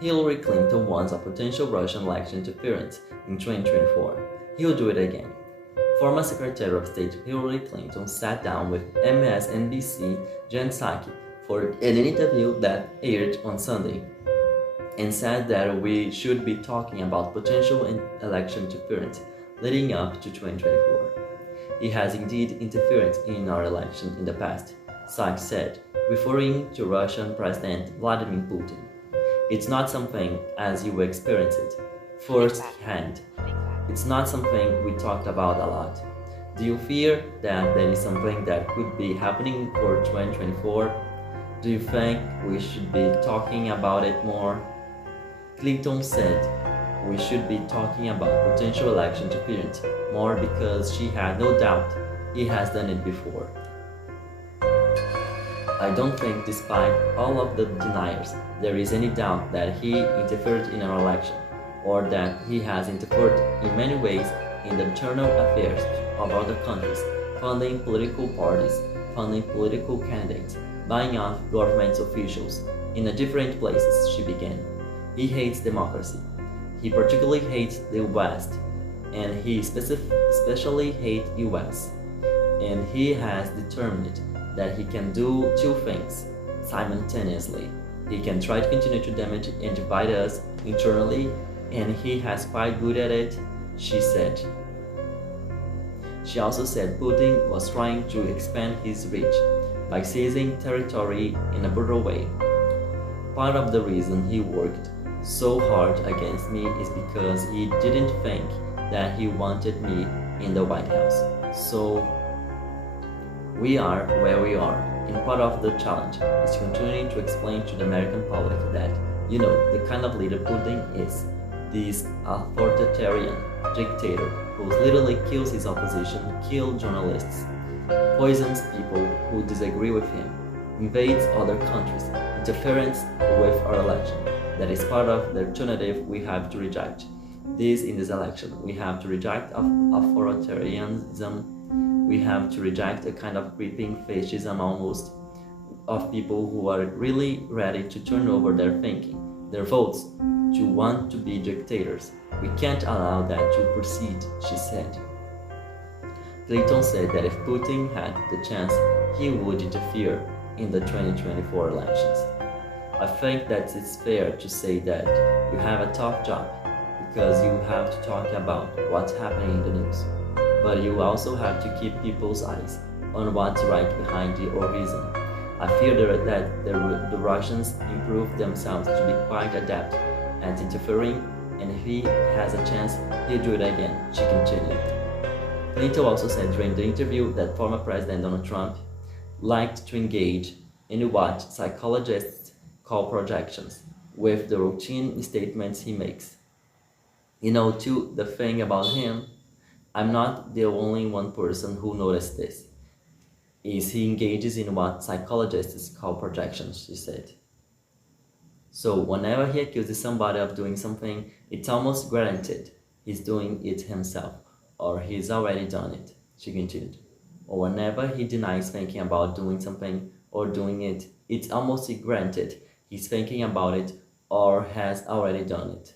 Hillary Clinton wants a potential Russian election interference in 2024. He'll do it again. Former Secretary of State Hillary Clinton sat down with MSNBC Psaki for an interview that aired on Sunday and said that we should be talking about potential election interference leading up to 2024. He has indeed interfered in our election in the past, Psaki said, referring to Russian President Vladimir Putin. It's not something as you experience it firsthand. It's not something we talked about a lot. Do you fear that there is something that could be happening for 2024? Do you think we should be talking about it more? Clinton said we should be talking about potential election interference more because she had no doubt he has done it before. I don't think, despite all of the deniers, there is any doubt that he interfered in our election, or that he has interfered in many ways in the internal affairs of other countries, funding political parties, funding political candidates, buying off government officials in different places, she began. He hates democracy. He particularly hates the West, and he especially hates US. And he has determined that he can do two things simultaneously. He can try to continue to damage and divide us internally, and he has quite good at it, she said. She also said Putin was trying to expand his reach by seizing territory in a brutal way. Part of the reason he worked so hard against me is because he didn't think that he wanted me in the White House. So we are where we are, and part of the challenge is to continue to explain to the American public that, the kind of leader Putin is. This authoritarian dictator who literally kills his opposition, kills journalists, poisons people who disagree with him, invades other countries, interference with our election. That is part of the alternative we have to reject. In this election, we have to reject authoritarianism. We have to reject a kind of creeping fascism almost of people who are really ready to turn over their thinking, their votes, to want to be dictators. We can't allow that to proceed, she said. Clinton said that if Putin had the chance, he would interfere in the 2024 elections. I think that it's fair to say that you have a tough job because you have to talk about what's happening in the news. But you also have to keep people's eyes on what's right behind the horizon. I fear that the Russians improved themselves to be quite adept at interfering, and if he has a chance, he'll do it again, she continued. Clinton also said during the interview that former President Donald Trump liked to engage in what psychologists call projections, with the routine statements he makes. Too, the thing about him, I'm not the only one person who noticed this, is he engages in what psychologists call projections, she said. So whenever he accuses somebody of doing something, it's almost guaranteed he's doing it himself, or he's already done it, she continued. Or whenever he denies thinking about doing something or doing it, it's almost granted he's thinking about it or has already done it.